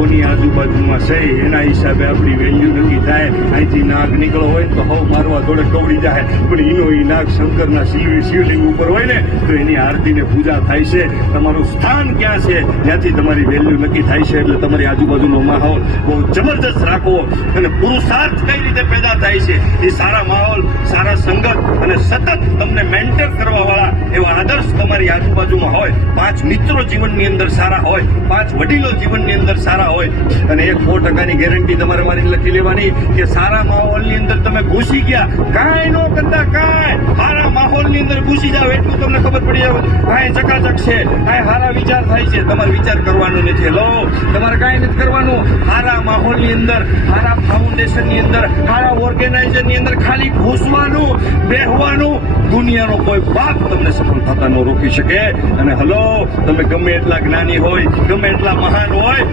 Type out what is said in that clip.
કોની આજુબાજુમાં છે એના હિસાબે આપણી વેલ્યુ નક્કી થાય. અહીંથી નાગ નીકળો હોય તો હવ મારવા થોડે કવડી જાય, પણ એનો એ નાગ શંકરના શિવલિંગ ઉપર હોય ને તો એની આરતી ને પૂજા થાય છે. તમારું સ્થાન ક્યાં છે ત્યાંથી તમારી વેલ્યુ નક્કી થાય છે. એટલે તમારી આજુબાજુનો માહોલ બહુ જબરદસ્ત રાખવો. અને પુરુષાર્થ કઈ રીતે પેદા થાય છે એ સારા માહોલ, સારા સંગત અને સતત તમને મેન્ટર કરવા વાળા એવા આદર્શ તમારી આજુબાજુમાં હોય. 5 મિત્રો જીવનની અંદર સારા હોય, 5 વડીલો જીવનની અંદર સારા હોય. અને 100% ગેરંટી તમારે મારી લખી લેવાની કે સારા માહોલની અંદર તમે ઘૂસી ગયા, કાંઈ ન કરતા કાંઈ સારા માહોલની અંદર ઘૂસી જાવ એટલું તમને ખબર પડી જાય. કાંઈ ચકાચક છે, કાંઈ સારા વિચાર થાય છે, તમારે વિચાર કરવાનું નથી. લો, તમારે કાંઈ નથી કરવાનું. સારા માહોલની અંદર, સારા ફાઉન્ડેશનની અંદર, સારા ઓર્ગેનાઇઝરની અંદર ખાલી ઘૂસવાનું, બેહવાનું. દુનિયાનો કોઈ બાપ તમને સફળ થતા ન રોકી શકે. અને હલો, તમે ગમે એટલા જ્ઞાની હોય, ગમે એટલા મહાન હોય,